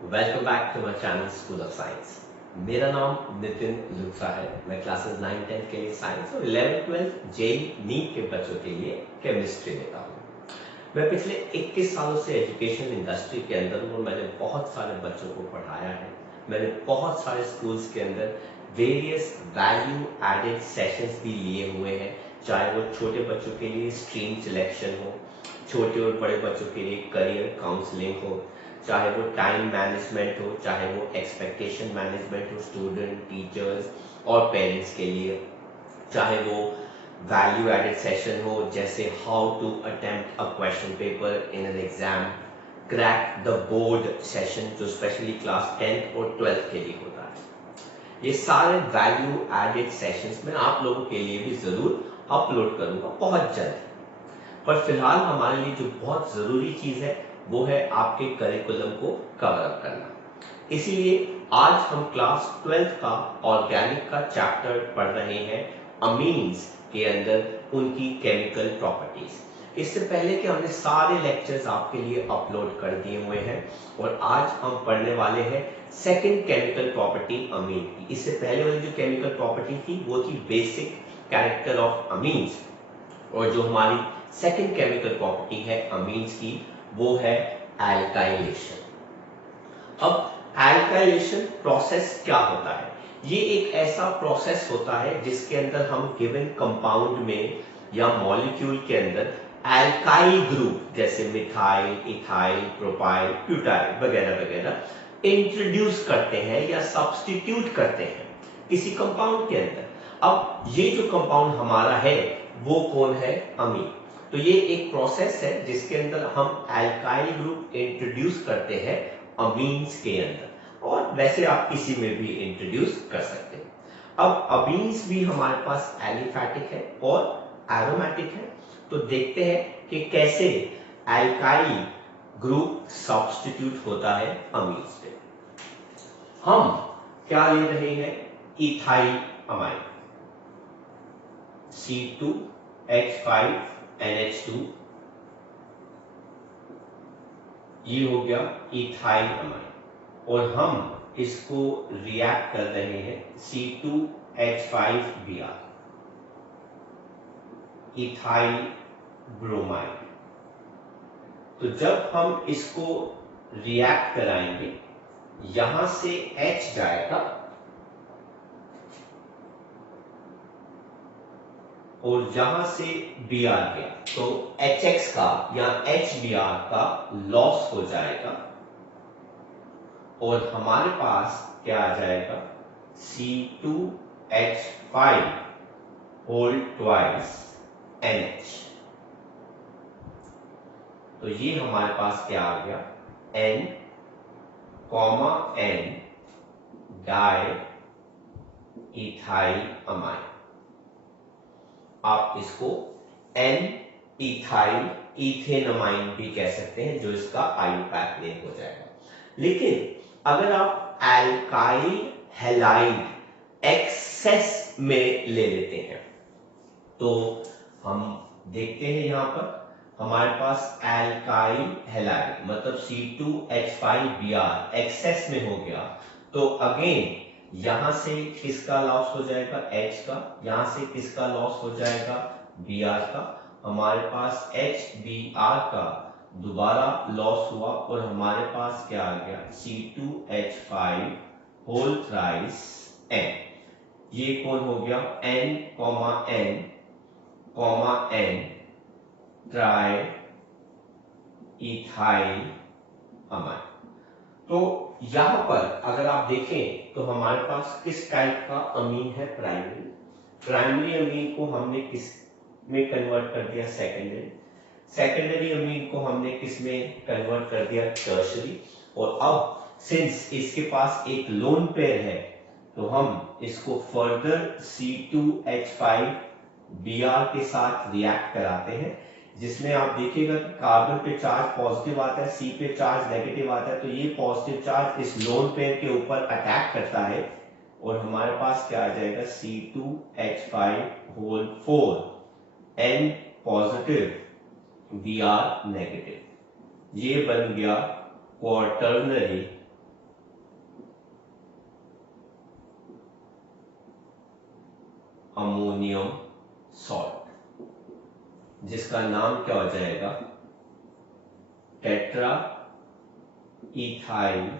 Welcome back to my channel school of science. मेरा नाम नितिन लुथरा है। मैं क्लासेस 9 10 के लिए साइंस और 11 12 जेई नीट के बच्चों के लिए केमिस्ट्री लेता हूँ। मैं पिछले 21 सालों से एजुकेशन इंडस्ट्री के अंदर हूँ और मैंने बहुत सारे बच्चों को पढ़ाया है। मैंने बहुत सारे स्कूल्स के अंदर वेरियस वैल्यू एडेड सेशंस भी लिए हुए हैं, चाहे वो छोटे बच्चों के लिए स्ट्रीम सिलेक्शन हो, छोटे और बड़े बच्चों के लिए करियर काउंसलिंग हो, चाहे वो टाइम मैनेजमेंट हो, चाहे वो एक्सपेक्टेशन मैनेजमेंट हो स्टूडेंट, टीचर्स और पेरेंट्स के लिए, चाहे वो वैल्यू एडेड सेशन हो जैसे how to attempt a question paper in an exam, crack the board session जो स्पेशली क्लास 10th और 12th के लिए होता है। ये सारे वैल्यू एडेड सेशंस मैं आप लोगों के लिए भी जरूर अपलोड करूंगा बहुत जल्द। पर फिलहाल हमारे लिए जो बहुत जरूरी चीज है वो है आपके करिकुलम को कवर अप करना। इसीलिए आज हम क्लास 12th का ऑर्गेनिक का चैप्टर पढ़ रहे हैं, अमीन्स के अंदर उनकी केमिकल प्रॉपर्टीज। इससे पहले कि हमने सारे लेक्चर्स आपके लिए अपलोड कर दिए हुए हैं और आज हम पढ़ने वाले हैं सेकंड केमिकल प्रॉपर्टी अमीन की। इससे पहले वाली जो केमिकल प्रॉपर्टी थी वो थी बेसिक कैरेक्टर ऑफ अमीन्स, और जो हमारी सेकंड केमिकल प्रॉपर्टी है अमीन्स की वो है एल्काइलेशन। अब एल्काइलेशन प्रोसेस क्या होता है? ये एक ऐसा प्रोसेस होता है जिसके अंदर हम गिवन कंपाउंड में या मॉलिक्यूल के अंदर एल्काइल ग्रुप जैसे मिथाइल, इथाइल, प्रोपाइल, ब्यूटाइल वगैरह वगैरह इंट्रोड्यूस करते हैं या सब्स्टिट्यूट करते हैं किसी कंपाउंड के अंदर। अब ये जो कंपाउंड हमारा है वो कौन है? अमीन। तो ये एक प्रोसेस है जिसके अंदर हम एल्काइल ग्रुप इंट्रोड्यूस करते हैं अमीन्स के अंदर, और वैसे आप किसी में भी इंट्रोड्यूस कर सकते हैं। अब अमीन्स भी हमारे पास एलिफैटिक है और एरोमेटिक है, तो देखते हैं कि कैसे एल्काइल ग्रुप सब्स्टिट्यूट होता है अमीन्स पे। हम क्या ले रहे हैं? इथाइल अमाइन, C2H5NH2, ये हो गया इथाइल अमाइन, और हम इसको रिएक्ट कर रहे हैं C2H5Br, इथाइल ब्रोमाइड। तो जब हम इसको रिएक्ट कराएंगे यहां से H जाएगा और यहां से Br गया, तो HX का या HBr का लॉस हो जाएगा और हमारे पास क्या आ जाएगा? C2H5 whole twice NH। तो ये हमारे पास क्या आ गया? N, N di ethyl amine. आप इसको N इथाइल इथेनमाइन भी कह सकते हैं, जो इसका आयुपैक नेम हो जाएगा। लेकिन अगर आप एल्काइल हैलाइड एक्सेस में ले लेते हैं तो हम देखते हैं यहां पर हमारे पास एल्काइल हैलाइड मतलब C2H5Br एक्सेस में हो गया, तो अगेन यहां से किसका लॉस हो जाएगा? H का। यहां से किसका लॉस हो जाएगा? Br का। हमारे पास HBr का दोबारा लॉस हुआ और हमारे पास क्या आ गया? C2H5 whole thrice N। ये कौन हो गया? N, N try ethyl amine. तो यहां पर अगर आप देखें तो हमारे पास किस टाइप का अमीन है? प्राइमरी अमीन को हमने किस में कन्वर्ट कर दिया? सेकेंडरी अमीन को हमने किस में कन्वर्ट कर दिया? टर्शरी। और अब सिंस इसके पास एक लोन पेयर है तो हम इसको फर्दर C2H5Br के साथ रिएक्ट कराते हैं, जिसमें आप देखिएगा कि कार्बन पे चार्ज पॉजिटिव आता है, सी पे चार्ज नेगेटिव आता है, तो ये पॉजिटिव चार्ज इस लोन पेयर के ऊपर अटैक करता है और हमारे पास क्या आ जाएगा? C2H5 whole 4 N positive Br negative. ये बन गया क्वार्टरनरी अमोनियम सॉल्ट, जिसका नाम क्या हो जाएगा, टेट्रा इथाइल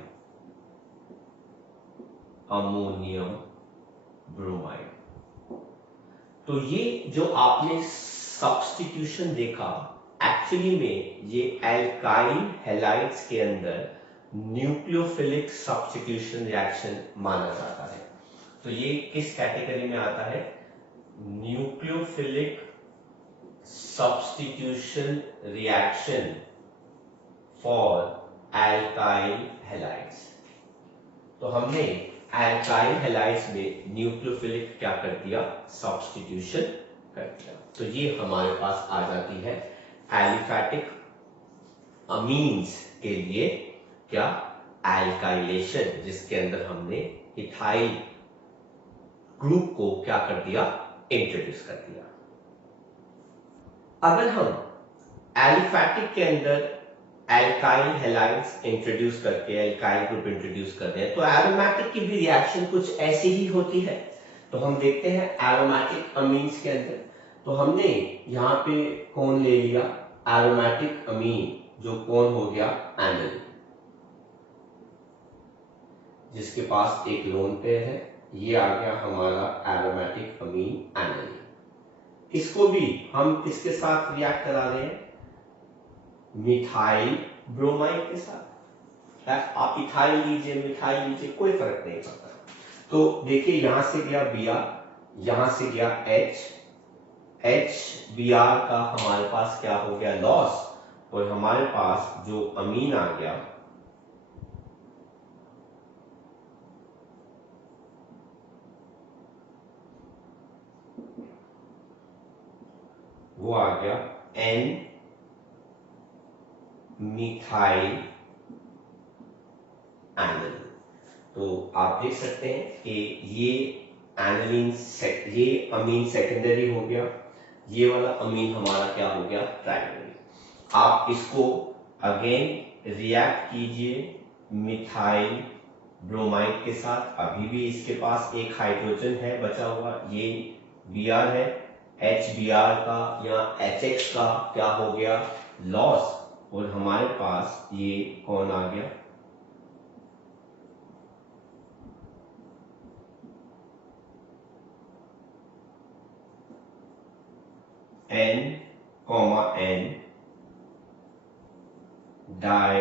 अमोनियम ब्रोमाइड। तो ये जो आपने सब्स्टिट्यूशन देखा, एक्चुअली में ये एल्काइल हैलाइड्स के अंदर न्यूक्लियोफिलिक सब्स्टिट्यूशन रिएक्शन माना जाता है। तो ये किस कैटेगरी में आता है, nucleophilic substitution reaction for alkyl halides. तो हमने एल्काइल हैलाइड्स में न्यूक्लियोफिलिक क्या कर दिया, सब्स्टिट्यूशन कर दिया। तो ये हमारे पास आ जाती है एलिफैटिक अमीन्स के लिए क्या, एल्काइलेशन, जिसके अंदर हमने इथाइल ग्रुप को क्या कर दिया, इंट्रोड्यूस कर दिया। अगर हम एलिफैटिक के अंदर एल्काइल हैलाइड्स इंट्रोड्यूस करके एल्काइल ग्रुप इंट्रोड्यूस करते हैं, तो एरोमेटिक की भी रिएक्शन कुछ ऐसी ही होती है। तो हम देखते हैं एरोमेटिक अमीन्स के अंदर, तो हमने यहाँ पे कौन ले लिया, एरोमेटिक अमीन, जो कौन हो गया, एनिलीन, जिसके पास एक लोन पेयर है, ये आ गया हमारा एरोमेटिक अमीन एनिलीन। इसको भी हम किसके साथ रिएक्ट करा रहे हैं, मिथाइल ब्रोमाइड के साथ। आप इथाइल लीजिए, मिथाइल लीजिए, कोई फर्क नहीं पड़ता। तो देखिए यहां से गया Br, यहां से गया H, Br का हमारे पास क्या हो गया, लॉस, और हमारे पास जो अमीन आ गया वो आ गया N मिथाइल एनिलीन। तो आप देख सकते हैं कि ये एनिलीन, ये अमीन सेकेंडरी हो गया, ये वाला अमीन हमारा क्या हो गया, प्राइमरी। आप इसको अगेन रिएक्ट कीजिए मिथाइल ब्रोमाइड के साथ, अभी भी इसके पास एक हाइड्रोजन है बचा हुआ, ये Br है, HBr का या HX का क्या हो गया, लॉस, और हमारे पास ये कौन आ गया, N, di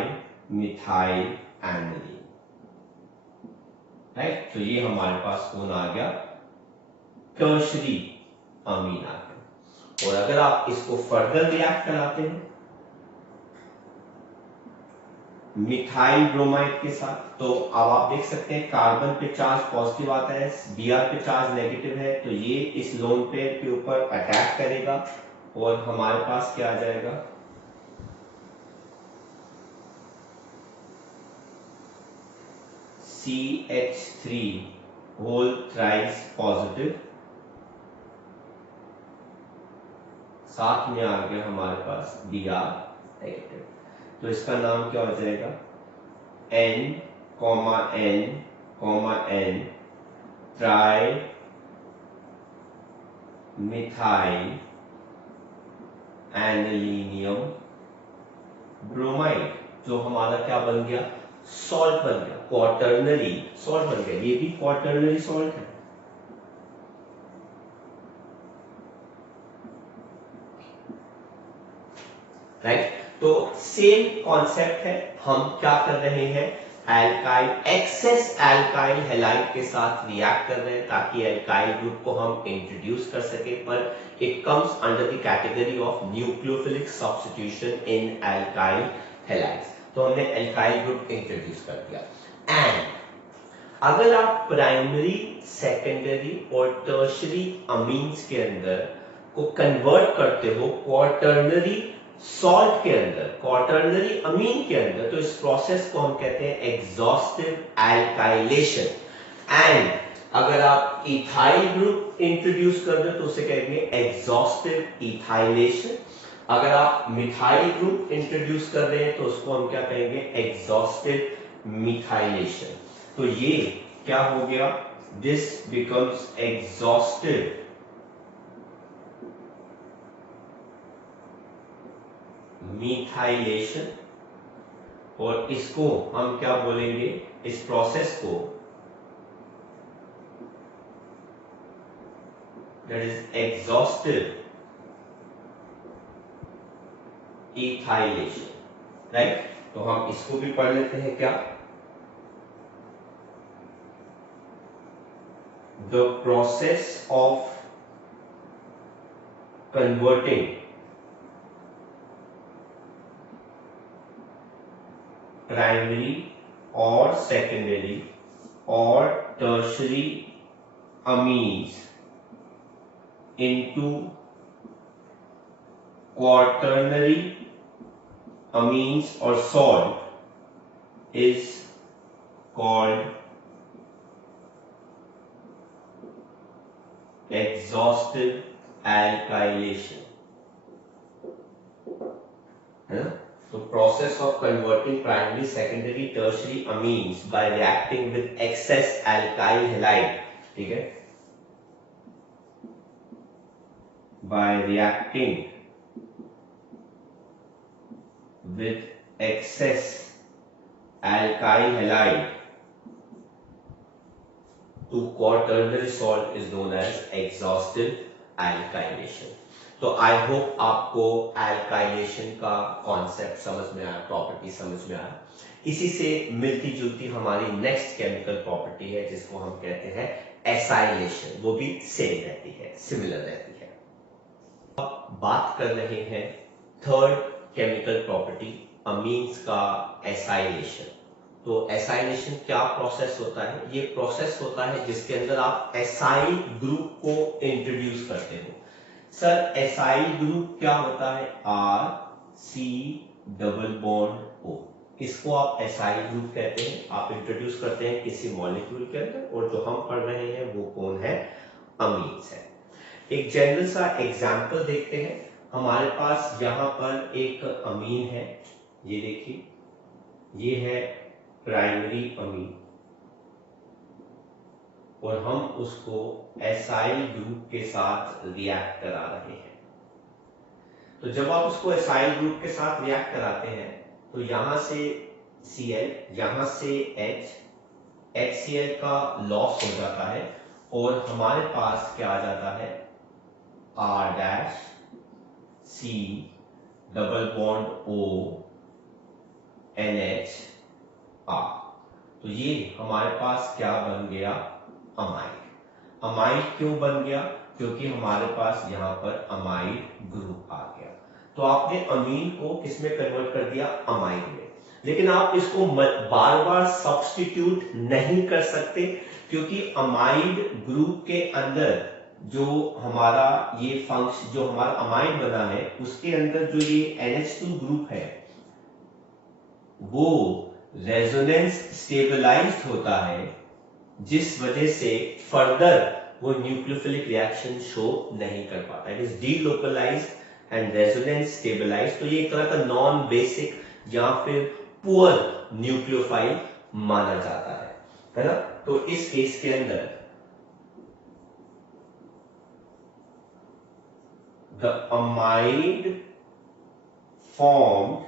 methyl aniline, right. तो ये हमारे पास कौन आ गया, टर्शरी अमीन आ गया। और अगर आप इसको फर्दर रिएक्ट कराते हैं मिथाइल ब्रोमाइड के साथ, तो अब आप देख सकते हैं कार्बन पे चार्ज पॉजिटिव आता है, Br पे चार्ज नेगेटिव है, तो ये इस लोन पेयर के ऊपर अटैक करेगा और हमारे पास क्या आ जाएगा, CH3 होल थ्राइस पॉजिटिव, साथ में आ गया हमारे पास Br नेगेटिव। तो इसका नाम क्या हो जाएगा, N, N, tri methyl anilinium bromide, जो हमारा क्या बन गया, सॉल्ट बन गया, क्वाटर्नरी सॉल्ट बन गया, ये भी क्वाटर्नरी सॉल्ट है। राइट, तो सेम कॉन्सेप्ट है, हम क्या कर रहे हैं, एल्काइल, एक्सेस एल्काइल हैलाइड के साथ रिएक्ट कर रहे हैं ताकि एल्काइल ग्रुप को हम इंट्रोड्यूस कर सके, पर it comes under the category of nucleophilic substitution in alkyl halides. तो हमने एल्काइल ग्रुप इंट्रोड्यूस कर दिया। एंड अगर आप प्राइमरी, सेकेंडरी और टर्शरी अमीन्स के अंदर को कन्वर्ट करते हो क्वाटर्नरी सॉल्ट के अंदर, क्वाटर्नरी अमीन के अंदर, तो इस प्रोसेस को हम कहते हैं एग्जॉस्टिव एल्काइलेशन। एंड अगर आप इथाइल ग्रुप इंट्रोड्यूस कर दो तो उसे कहेंगे एग्जॉस्टिव इथाइलेशन। अगर आप मिथाइल ग्रुप इंट्रोड्यूस कर रहे हैं तो उसको हम क्या कहेंगे, एग्जॉस्टिव मिथाइलेशन। तो ये क्या हो गया, दिस बिकम्स एग्जॉस्टिव मिथाइलेशन, और इसको हम क्या बोलेंगे, इस प्रोसेस को दैट इज एग्जॉस्टिव इथाइलेशन, राइट। तो हम इसको भी पढ़ लेते हैं क्या, the process of converting primary और सेकेंडरी और tertiary amines into quaternary amines or salt is called exhaustive alkylation, है ना। तो process of converting primary, secondary, tertiary amines by reacting with excess alkyl halide, ठीक है, by reacting with excess alkyl halide to quaternary salt is known as exhaustive alkylation. तो I hope आपको alkylation का concept समझ में आया, property समझ में आया। इसी से मिलती जुलती हमारी नेक्स्ट केमिकल प्रॉपर्टी है जिसको हम कहते हैं एसाइलेशन, वो भी सेम रहती है, सिमिलर रहती है। अब बात कर रहे हैं थर्ड केमिकल प्रॉपर्टी, अमीन्स का एसाइलेशन। तो एसाइलेशन क्या प्रोसेस होता है, ये प्रोसेस होता है जिसके अंदर आप एसाइल ग्रुप को इंट्रोड्यूस करते हो। सर एसाइल ग्रुप क्या होता है, R C double bond O, इसको आप एसाइल ग्रुप कहते हैं। आप इंट्रोड्यूस करते हैं किसी मॉलिक्यूल के अंदर, और जो हम पढ़ रहे हैं वो कौन है, अमीन्स है। एक जनरल सा एग्जांपल देखते हैं। हमारे पास यहां पर एक अमीन है, ये देखिए, ये है प्राइमरी अमीन, और हम उसको एसाइल ग्रुप के साथ रिएक्ट करा रहे हैं। तो जब आप उसको एसाइल ग्रुप के साथ रिएक्ट कराते हैं तो यहां से Cl, यहां से H, HCl का लॉस हो जाता है, और हमारे पास क्या आ जाता है, R dash C double bond O NH R। तो ये हमारे पास क्या बन गया, अमाइड। अमाइड क्यों बन गया, क्योंकि हमारे पास यहां पर अमाइड ग्रुप आ गया। तो आपने अमीन को किसमें कन्वर्ट कर दिया, अमाइड में। लेकिन आप इसको बार बार सब्स्टिट्यूट नहीं कर सकते, क्योंकि अमाइड ग्रुप के अंदर जो हमारा ये फंक्शन, जो हमारा अमाइड बना है, उसके अंदर जो ये NH2 ग्रुप है वो रेजोनेंस स्टेबलाइज्ड होता है, जिस वजह से फर्दर वो न्यूक्लियोफिलिक रिएक्शन शो नहीं कर पाता। It is delocalised and resonance stabilised. तो ये एक तरह का नॉन बेसिक या फिर पुअर न्यूक्लियोफाइल माना जाता है ना। तो इस केस के अंदर the amide formed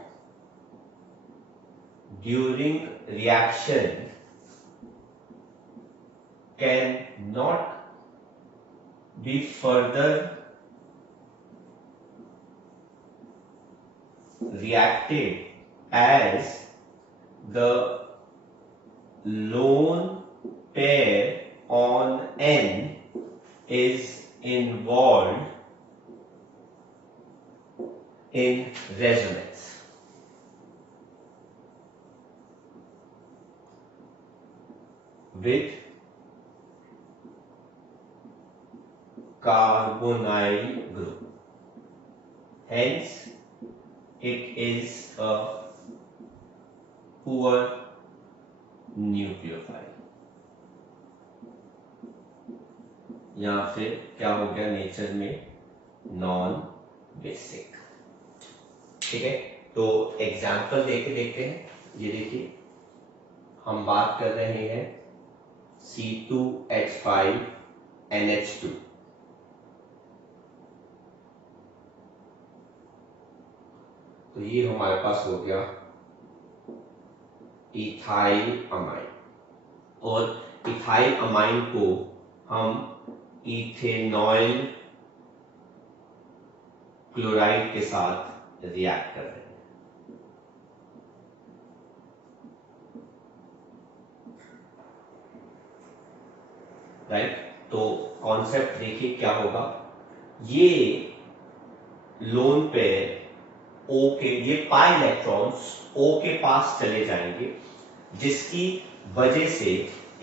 during reaction cannot be further reacted as the lone pair on N is involved in resonance. With carbonyl group. Hence, it is a poor nucleophile. या फिर क्या हो गया, नेचर में नॉन बेसिक। ठीक है, तो example देके देखते हैं। ये देखिए, हम बात कर रहे हैं C2H5 NH2। तो तो ये हमारे पास हो गया इथाइल अमाइन, और इथाइल अमाइन को हम इथेनॉल क्लोराइड के साथ रिएक्ट कर रहे हैं। राइट, तो कॉन्सेप्ट देखिए क्या होगा। ये लोन पेयर O के, ये पाई इलेक्ट्रॉन्स O के पास चले जाएंगे, जिसकी वजह से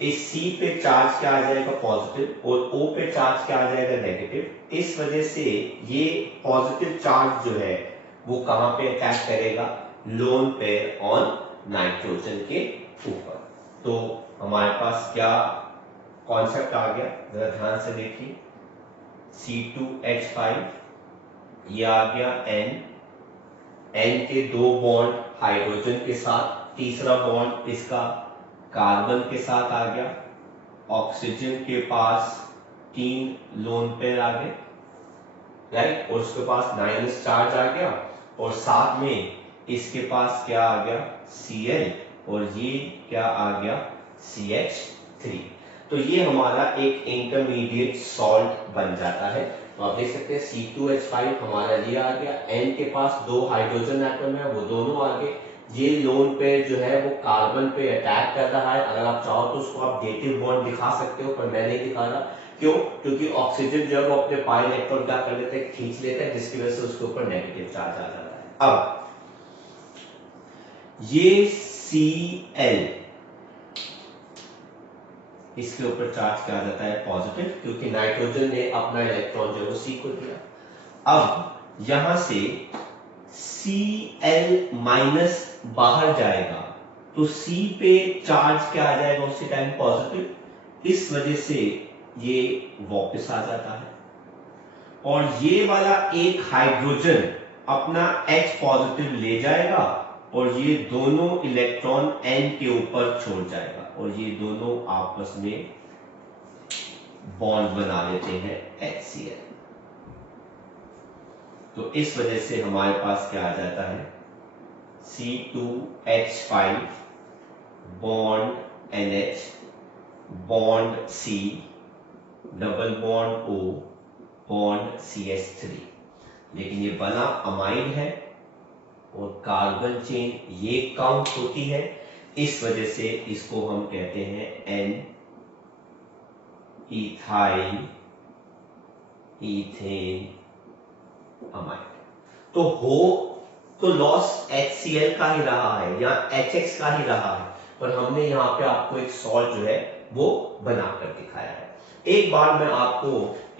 इस C पे चार्ज क्या आ जाएगा पॉजिटिव, और O पे चार्ज क्या आ जाएगा नेगेटिव। इस वजह से ये पॉजिटिव चार्ज जो है वो कहां पे अटैक करेगा, लोन पेयर ऑन नाइट्रोजन के ऊपर। तो हमारे पास क्या कॉन्सेप्ट आ गया, जरा ध्यान से देखिए। C2H5, ये आ गया N के दो बॉन्ड हाइड्रोजन के साथ, तीसरा बॉन्ड इसका कार्बन के साथ आ गया, ऑक्सीजन के पास 3 लोन पेयर आ गए, राइट, और उसके पास माइनस चार्ज आ गया, और साथ में इसके पास क्या आ गया Cl, और ये क्या आ गया CH3। तो ये हमारा एक इंटरमीडिएट सॉल्ट बन जाता है। तो आप देख सकते हैं C2H5 हमारा ये आ गया, N के पास 2 हाइड्रोजन एटम है, वो दोनों आ गए। ये लोन पेयर जो है वो कार्बन पे अटैक कर रहा है। अगर आप चाहो तो उसको आप नेगेटिव बॉन्ड दिखा सकते हो, पर मैं नहीं दिखा रहा। क्यों? क्योंकि ऑक्सीजन जो है वो अपने पाई इलेक्ट्रॉन क्या कर लेते हैं, खींच लेता है, जिसकी वजह से उसके ऊपर नेगेटिव चार्ज आ जाता है। अब ये Cl, इसके ऊपर चार्ज क्या आ जाता है पॉजिटिव, क्योंकि नाइट्रोजन ने अपना इलेक्ट्रॉन जो है वो C को दिया। अब यहां से Cl माइनस बाहर जाएगा, तो C पे चार्ज क्या आ जाएगा उसी टाइम पॉजिटिव, इस वजह से ये वापस आ जाता है, और ये वाला एक हाइड्रोजन अपना H पॉजिटिव ले जाएगा, और ये दोनों इलेक्ट्रॉन N के ऊपर छोड़ जाएगा, और ये दोनों आपस में बॉन्ड बना लेते हैं HCl। तो इस वजह से हमारे पास क्या आ जाता है C2H5 bond NH bond C double bond O bond CH3। लेकिन ये बना अमाइन है, और कार्बन चेन ये काउंट होती है, इस वजह से इसको हम कहते हैं N इथाइल इथेन अमाइन। तो लॉस HCl का ही रहा है या HX का ही रहा है, पर हमने यहां पे आपको एक सॉल्ट जो है वो बनाकर दिखाया है। एक बार मैं आपको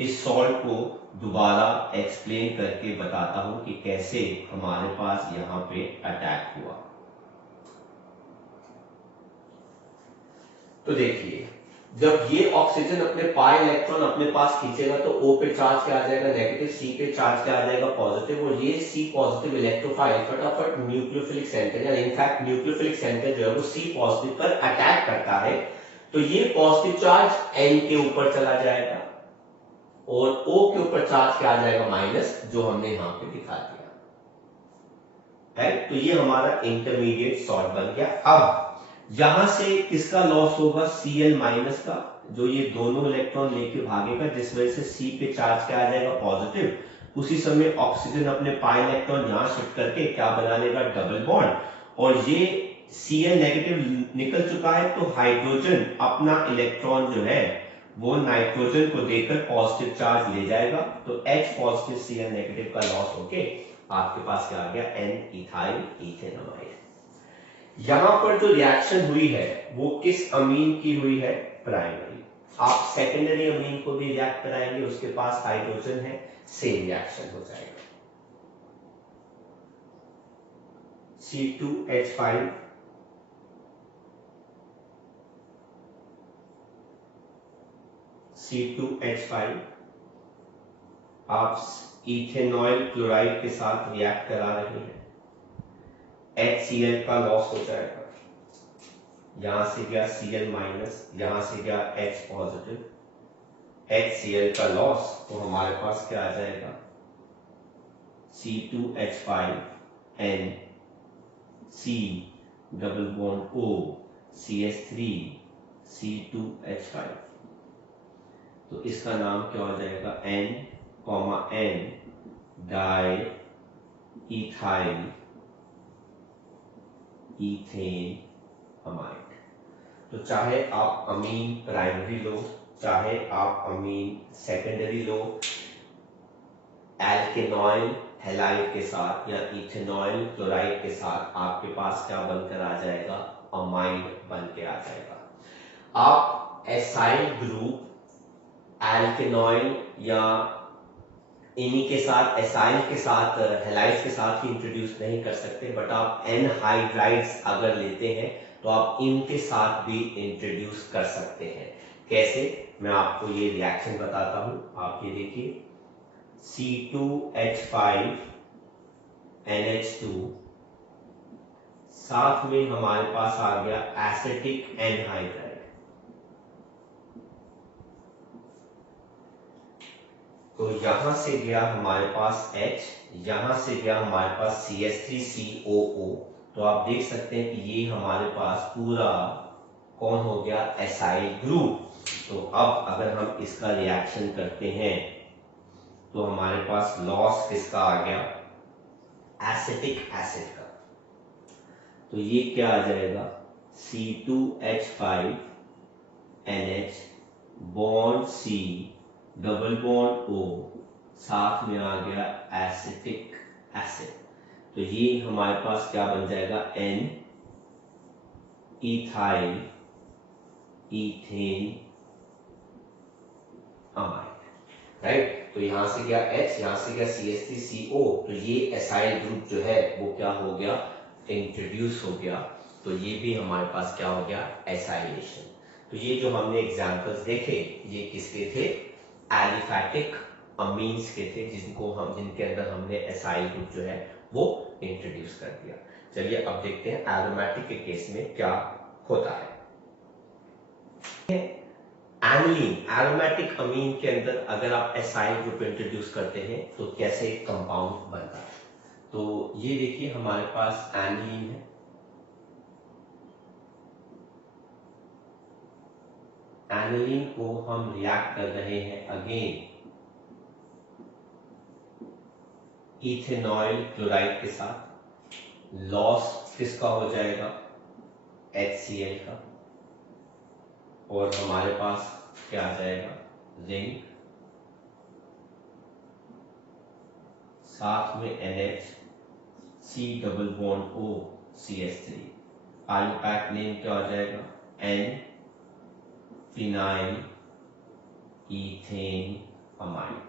इस सॉल्ट को दोबारा एक्सप्लेन करके बताता हूं कि कैसे हमारे पास यहां पे अटैक हुआ। तो देखिए, जब ये ऑक्सीजन अपने पाई इलेक्ट्रॉन अपने पास खींचेगा तो O पे चार्ज क्या आ जाएगा नेगेटिव, C पे चार्ज क्या आ जाएगा पॉजिटिव, और ये C पॉजिटिव इलेक्ट्रोफाइल फटाफट न्यूक्लियोफिलिक सेंटर, या इनफैक्ट न्यूक्लियोफिलिक सेंटर जो है वो C पॉजिटिव पर अटैक करता है, तो ये पॉजिटिव चार्ज N के ऊपर चला जाएगा, और O के ऊपर चार्ज क्या आ जाएगा माइनस, जो हमने यहां पे दिखा दिया है। तो ये हमारा इंटरमीडिएट सॉल्ट बन गया। अब यहां से किसका लॉस होगा, Cl माइनस का, जो ये दोनों इलेक्ट्रॉन लेके भागेगा, जिस वजह से C पे चार्ज क्या आ जाएगा पॉजिटिव। उसी समय ऑक्सीजन अपने पाई इलेक्ट्रॉन यहां शिफ्ट करके क्या बना लेगा डबल बॉन्ड, और ये Cl नेगेटिव निकल चुका है, तो हाइड्रोजन अपना इलेक्ट्रॉन जो है वो नाइट्रोजन को देकर पॉजिटिव चार्ज ले जाएगा, तो H पॉजिटिव Cl नेगेटिव का लॉस होके आपके पास क्या आ गया N इथाइल इथेन अमाइन। यहां पर जो रिएक्शन हुई है वो किस अमीन की हुई है, प्राइमरी। आप सेकेंडरी अमीन को भी रिएक्ट कराएंगे, उसके पास हाइड्रोजन है, सेम रिएक्शन हो जाएगा। C2H5 C2H5 आप इथेनॉल क्लोराइड के साथ रिएक्ट करा रहे हैं, HCl का लॉस हो जाएगा, यहां से गया Cl माइनस, यहां से गया H पॉजिटिव, HCl का लॉस, तो हमारे पास क्या आ जाएगा C2H5 N C double bond O CH3 C2H5। तो इसका नाम क्या हो जाएगा, N, di ethyl ethane amide. तो चाहे आप अमीन प्राइमरी लो, चाहे आप अमीन सेकेंडरी लो, एल्केनॉइल हैलाइड के साथ या इथेनॉइल क्लोराइड के साथ आपके पास क्या बनकर आ जाएगा, अमाइड बन के आ जाएगा। आप एसाइल ग्रुप एल्केनॉइल या इन्हीं के साथ, एसाइल के साथ, हैलाइड्स के साथ ही इंट्रोड्यूस नहीं कर सकते, बट आप एनहाइड्राइड्स अगर लेते हैं तो आप इनके साथ भी इंट्रोड्यूस कर सकते हैं। कैसे, मैं आपको ये रिएक्शन बताता हूं। आप ये देखिए, C2H5 NH2, साथ में हमारे पास आ गया एसिटिक एनहाइड्राइड। तो यहां से गया हमारे पास H, यहां से गया हमारे पास CH3COO। तो आप देख सकते हैं कि ये हमारे पास पूरा कौन हो गया, एसाइल ग्रुप। तो अब अगर हम इसका रिएक्शन करते हैं तो हमारे पास लॉस किसका आ गया, एसिटिक एसिड का। तो ये क्या आ जाएगा, C2H5 NH bond C double bond O, साथ में आ गया एसिटिक एसिड। तो ये हमारे पास क्या बन जाएगा, N ethyl ethane amide, right. तो यहां से गया H, यहां से गया CH3CO। तो ये एसाइल ग्रुप जो है वो क्या हो गया, इंट्रोड्यूस हो गया। तो ये भी हमारे पास क्या हो गया, एसाइलेशन। तो ये जो हमने एग्जांपल्स देखे ये किसके थे, एलिफैटिक अमीन्स के थे, जिनके अंदर हमने एसाइल ग्रुप जो है वो इंट्रोड्यूस कर दिया। चलिए अब देखते हैं एरोमेटिक के केस में क्या होता है। एनिलीन, एरोमेटिक अमीन के अंदर अगर आप एसाइल ग्रुप इंट्रोड्यूस करते हैं तो कैसे कंपाउंड बनता है। तो ये देखिए हमारे पास एनिलीन है, एनिलीन को हम रिएक्ट कर रहे हैं अगेन इथेनॉइल क्लोराइड के साथ। लॉस किसका हो जाएगा, HCl का, और हमारे पास क्या आ जाएगा, जिंक, साथ में NH C double bond O CH3। Pack name क्या हो जाएगा, N फिनाइल इथेन अमाइड।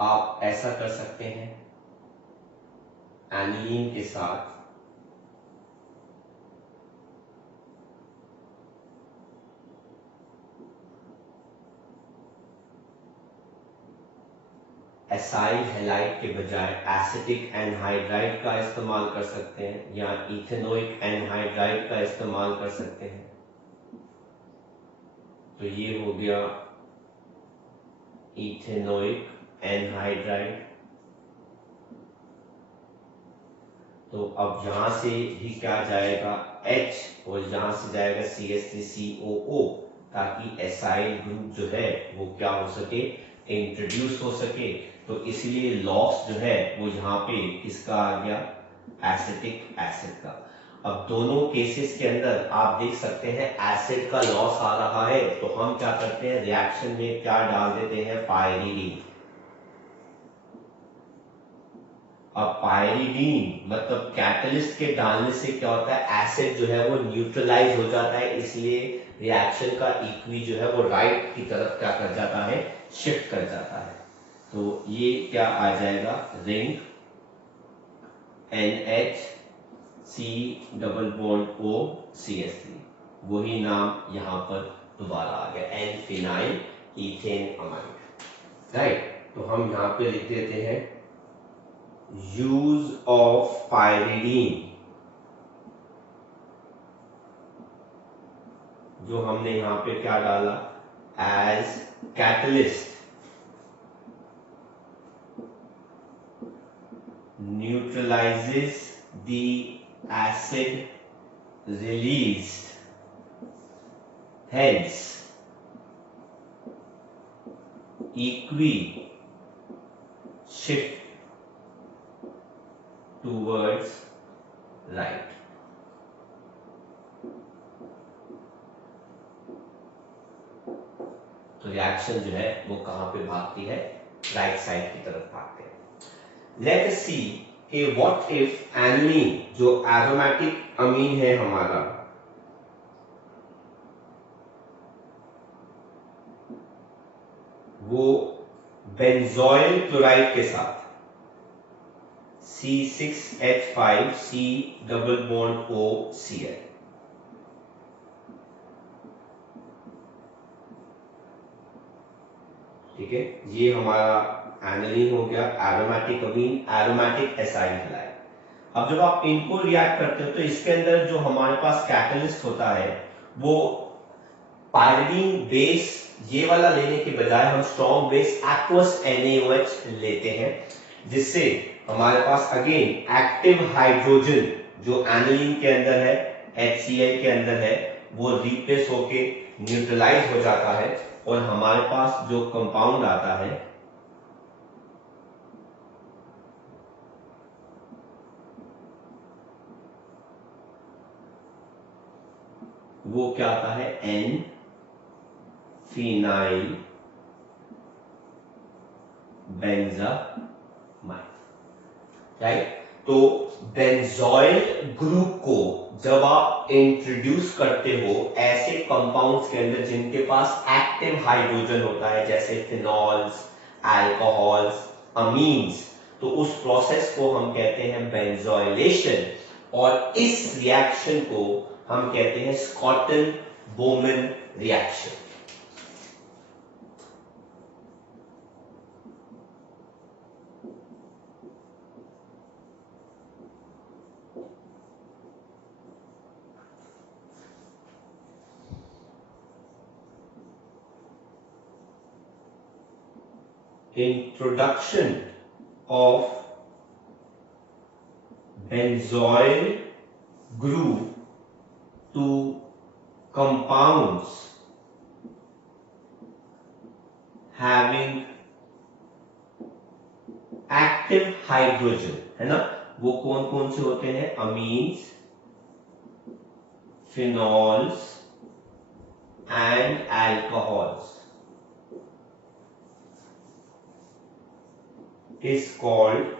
आप ऐसा कर सकते हैं, एनिलीन के साथ एसाइल हैलाइड के बजाय एसिटिक एनहाइड्राइड का इस्तेमाल कर सकते हैं या इथेनोइक एनहाइड्राइड का इस्तेमाल कर सकते हैं। तो ये हो गया इथेनोइक एनहाइड्राइड। तो अब यहां से भी क्या जाएगा, H, और यहां से जाएगा CH3COO, ताकि एसाइल ग्रुप जो है वो क्या हो सके, इंट्रोड्यूस हो सके। तो इसलिए लॉस जो है वो यहाँ पे किसका आ गया, एसिटिक एसिड का। अब दोनों केसेस के अंदर आप देख सकते हैं एसिड का लॉस आ रहा है, तो हम क्या करते हैं, रिएक्शन में क्या डाल देते हैं, पायरीडीन। अब पायरीडीन मतलब कैटलिस्ट के डालने से क्या होता है, एसिड जो है वो न्यूट्रलाइज हो जाता है, इसलिए रिएक्शन का इक्वी जो है वो राइट की तरफ क्या कर जाता है, शिफ्ट कर जाता है। तो ये क्या आ जाएगा, ring NH C double bond O CH3, वही नाम यहां पर दोबारा आ गया, N phenyl ethane amide, right. तो हम यहां पे लिख देते हैं यूज ऑफ पायरीडीन, जो हमने यहां पे क्या डाला, as catalyst neutralizes the acid released, hence equi shift towards right. तो रिएक्शन जो है वो कहां पे भागती है, राइट साइड की तरफ भागते हैं। लेट अस सी कि व्हाट इफ एनिलीन जो एरोमेटिक अमीन है हमारा, वो बेंजोइल क्लोराइड के साथ C6H5 C double bond OCl, ठीक है, ये हमारा एनिलीन हो गया, एरोमेटिक अमीन, एरोमेटिक एसाइल हैलाइड। अब जब आप इनको रिएक्ट करते हो तो इसके अंदर जो हमारे पास कैटलिस्ट होता है वो पायरीडीन बेस ये वाला लेने के बजाय हम स्ट्रॉन्ग बेस एक्वस NaOH लेते हैं, जिससे हमारे पास अगेन एक्टिव हाइड्रोजन जो एनिलीन के अंदर है, HCl के अंदर है, वो रिप्लेस होके न्यूट्रलाइज हो जाता है और हमारे पास जो कंपाउंड आता है वो क्या आता है, N फिनाइल बेंजामाइन, राइट। तो बेंजोइल ग्रुप को जब आप इंट्रोड्यूस करते हो ऐसे कंपाउंड्स के अंदर जिनके पास एक्टिव हाइड्रोजन होता है, जैसे फिनॉल्स, अल्कोहल्स, अमीन्स, तो उस प्रोसेस को हम कहते हैं बेंजोइलेशन, और इस रिएक्शन को हम कहते हैं स्कॉटन-बोमन reaction. Introduction of benzoyl group to compounds having active hydrogen, है ना, वो कौन कौन से होते हैं, amines, phenols and alcohols, is called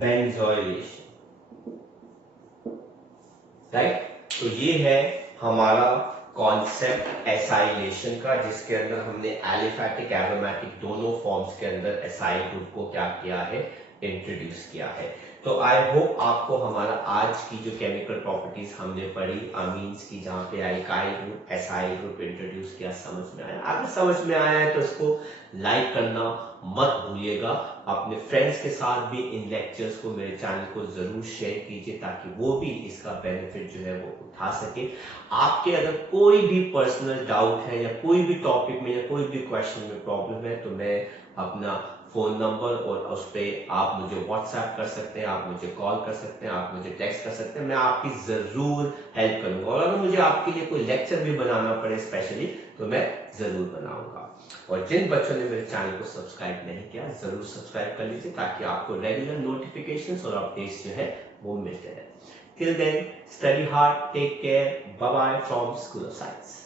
benzoylation, right. तो ये है हमारा कॉन्सेप्ट एसाइलेशन का, जिसके अंदर हमने एलिफैटिक एरोमेटिक दोनों फॉर्म्स के अंदर एसाइल ग्रुप को क्या किया है, इंट्रोड्यूस किया है। तो आई होप आपको हमारा आज की जो केमिकल प्रॉपर्टीज हमने पढ़ी अमीन्स की, जहां पे alkyl group, acyl group introduce किया, समझ में आया। अगर समझ में आया है तो इसको लाइक करना मत भूलिएगा, अपने फ्रेंड्स के साथ भी इन लेक्चर्स को, मेरे चैनल को जरूर शेयर कीजिए ताकि वो भी इसका बेनिफिट जो है वो उठा सके। आपके अगर कोई भी पर्सनल डाउट है या कोई भी टॉपिक में या कोई भी क्वेश्चन में प्रॉब्लम है तो मैं अपना फोन नंबर और उस पर आप मुझे व्हाट्सएप कर सकते हैं, आप मुझे कॉल कर सकते हैं, आप मुझे टेक्स्ट कर सकते हैं, मैं आपकी जरूर हेल्प करूंगा। और अगर मुझे आपके लिए कोई लेक्चर भी बनाना पड़े स्पेशली तो मैं जरूर बनाऊंगा। और जिन बच्चों ने मेरे चैनल को सब्सक्राइब नहीं किया जरूर सब्सक्राइब कर लीजिए ताकि आपको रेगुलर नोटिफिकेशंस और अपडेट्स जो है वो मिलते रहे। Till then study hard, take care, bye bye from school of science.